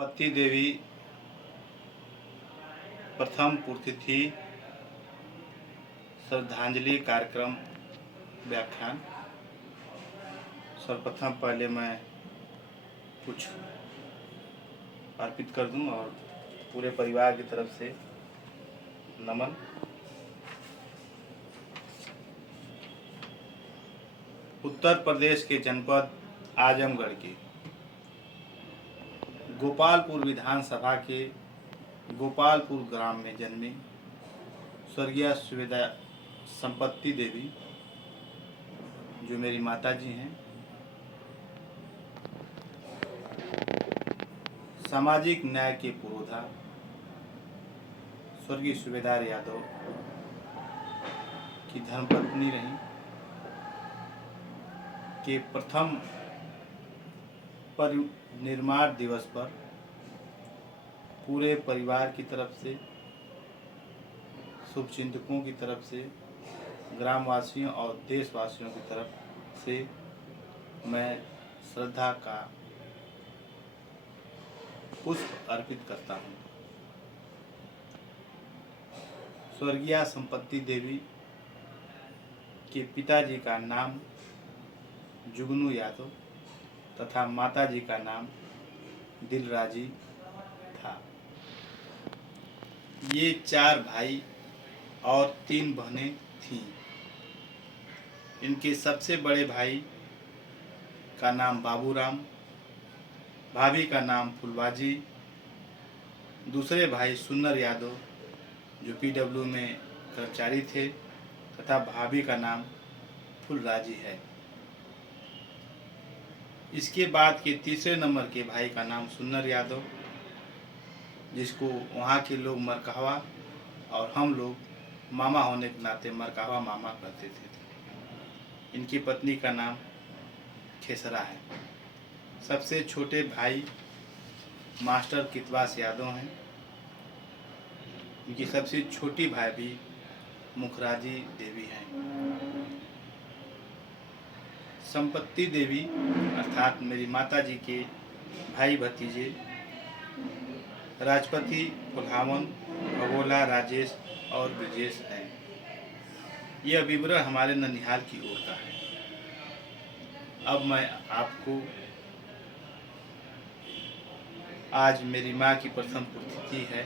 संपत्ति देवी प्रथम पुण्यतिथि श्रद्धांजलि कार्यक्रम व्याख्यान। सर्वप्रथम पहले मैं कुछ अर्पित कर दूं और पूरे परिवार की तरफ से नमन। उत्तर प्रदेश के जनपद आजमगढ़ के गोपालपुर विधानसभा के गोपालपुर ग्राम में जन्मी स्वर्गीय सुवेदा संपत्ति देवी, जो मेरी माताजी हैं, सामाजिक न्याय के पुरोधा स्वर्गीय सुबेदार यादव की धर्मपत्नी रहीं, के प्रथम परिनिर्माण दिवस पर पूरे परिवार की तरफ से, शुभचिंतकों की तरफ से, ग्रामवासियों और देशवासियों की तरफ से मैं श्रद्धा का पुष्प अर्पित करता हूँ। स्वर्गीय संपत्ति देवी के पिताजी का नाम जुगनू यादव तथा माताजी का नाम दिलराजी था। ये 4 भाई और 3 बहनें थीं। इनके सबसे बड़े भाई का नाम बाबूराम, भाभी का नाम फुलबाजी, दूसरे भाई सुन्नर यादव जो पीडब्ल्यू में कर्मचारी थे तथा भाभी का नाम फुलराजी है। इसके बाद के तीसरे नंबर के भाई का नाम सुन्नर यादव, जिसको वहाँ के लोग मरकहवा और हम लोग मामा होने के नाते मरकहवा मामा कहते थे। इनकी पत्नी का नाम खेसरा है। सबसे छोटे भाई मास्टर कितवास यादव हैं। इनकी सबसे छोटी भाई भी मुखराजी देवी हैं। संपत्ति देवी अर्थात मेरी माताजी के भाई भतीजे राजपति, पुल्हावन, भगोला, राजेश और ब्रजेश हैं। यह विवरण हमारे ननिहाल की ओर का है। अब मैं आपको आज मेरी माँ की प्रथम पुण्यतिथि है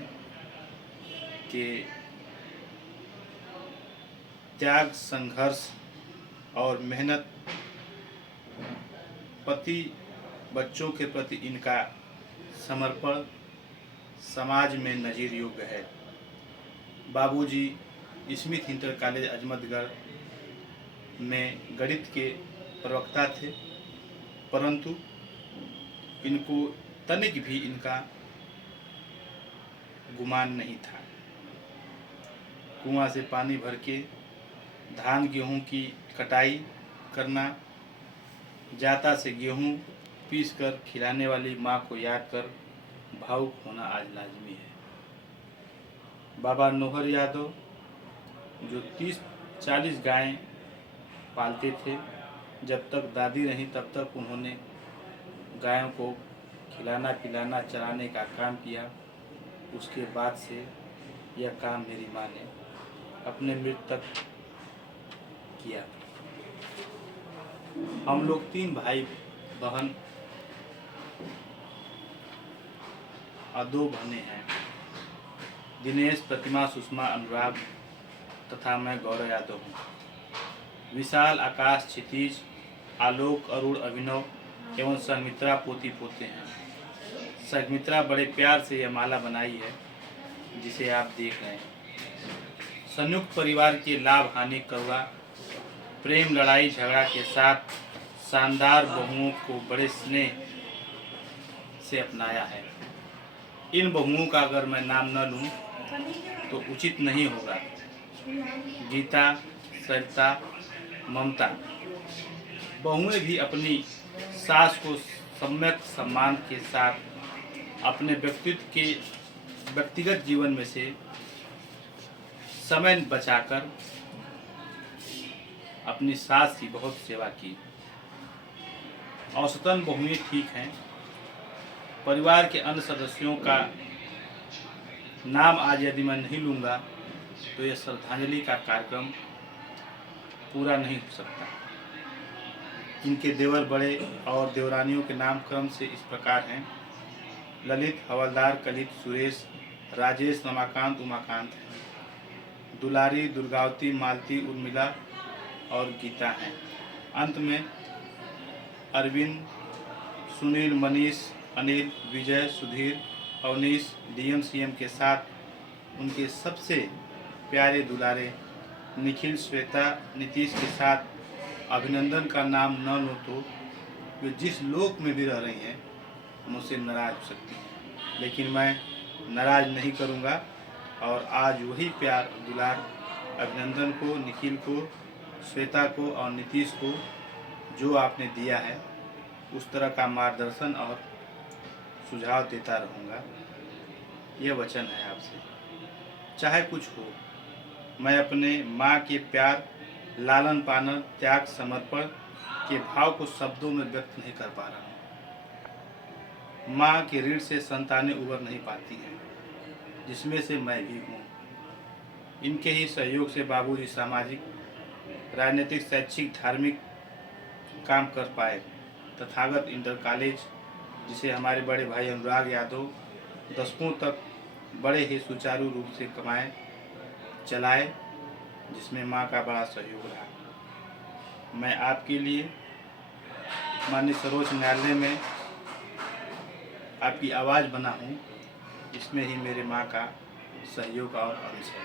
कि त्याग, संघर्ष और मेहनत, पति बच्चों के प्रति इनका समर्पण समाज में नजीर योग्य है। बाबूजी स्मिथ इंटर कॉलेज अजमतगढ़ में गणित के प्रवक्ता थे, परंतु इनको तनिक भी इनका गुमान नहीं था। कुआं से पानी भर के धान गेहूं की कटाई करना, जाता से गेहूं पीसकर खिलाने वाली माँ को याद कर भावुक होना आज लाजमी है। बाबा नोहर यादव जो 30-40 गायें पालते थे, जब तक दादी रहीं तब तक उन्होंने गायों को खिलाना पिलाना चराने का काम किया। उसके बाद से यह काम मेरी माँ ने अपने मृत्यु तक किया। हम लोग 3 भाई बहन और 2 बहनें हैं। दिनेश, प्रतिमा, सुषमा, अनुराग तथा मैं गौरव यादव हूँ। विशाल, आकाश, क्षितिज, आलोक, अरुण, अभिनव एवं संघमित्रा पोती पोते हैं। संघमित्रा बड़े प्यार से यह माला बनाई है जिसे आप देख रहे हैं। संयुक्त परिवार के लाभ हानि, करुणा, प्रेम, लड़ाई झगड़ा के साथ शानदार बहुओं को बड़े स्नेह से अपनाया है। इन बहुओं का अगर मैं नाम न लूं तो उचित नहीं होगा। गीता, सरिता, ममता बहुएं भी अपनी सास को सम्यक सम्मान के साथ अपने व्यक्तिगत जीवन में से समय बचाकर अपनी सास की बहुत सेवा की। औसतन बहुएं ठीक हैं, परिवार के अन्य सदस्यों का नाम आज यदि मैं नहीं लूँगा तो यह श्रद्धांजलि का कार्यक्रम पूरा नहीं हो सकता। इनके देवर बड़े और देवरानियों के नाम क्रम से इस प्रकार हैं: ललित, हवलदार, कलित, सुरेश, राजेश, रमाकांत, उमाकांत हैं। दुलारी, दुर्गावती, मालती, उर्मिला और गीता हैं। अंत में अरविंद, सुनील, मनीष, अनिल, विजय, सुधीर, अवनीश, डीएम सीएम के साथ उनके सबसे प्यारे दुलारे निखिल, श्वेता, नीतीश के साथ अभिनंदन का नाम न लो तो वे जिस लोक में भी रह रही हैं मुझसे नाराज हो सकती हैं, लेकिन मैं नाराज नहीं करूंगा। और आज वही प्यार दुलार अभिनंदन को, निखिल को, श्वेता को और नीतीश को जो आपने दिया है उस तरह का मार्गदर्शन और सुझाव देता रहूँगा। यह वचन है आपसे। चाहे कुछ हो, मैं अपने माँ के प्यार, लालन पालन, त्याग, समर्पण के भाव को शब्दों में व्यक्त नहीं कर पा रहा हूँ। माँ के ऋण से संतानें उबर नहीं पाती हैं, जिसमें से मैं भी हूँ। इनके ही सहयोग से बाबूजी सामाजिक, राजनीतिक, शैक्षिक, धार्मिक काम कर पाए। तथागत इंटर कॉलेज, जिसे हमारे बड़े भाई अनुराग यादव दशकों तक बड़े ही सुचारू रूप से चलाए, जिसमें माँ का बड़ा सहयोग रहा। मैं आपके लिए माननीय सर्वोच्च न्यायालय में आपकी आवाज़ बना हूँ, इसमें ही मेरे माँ का सहयोग और अंश है।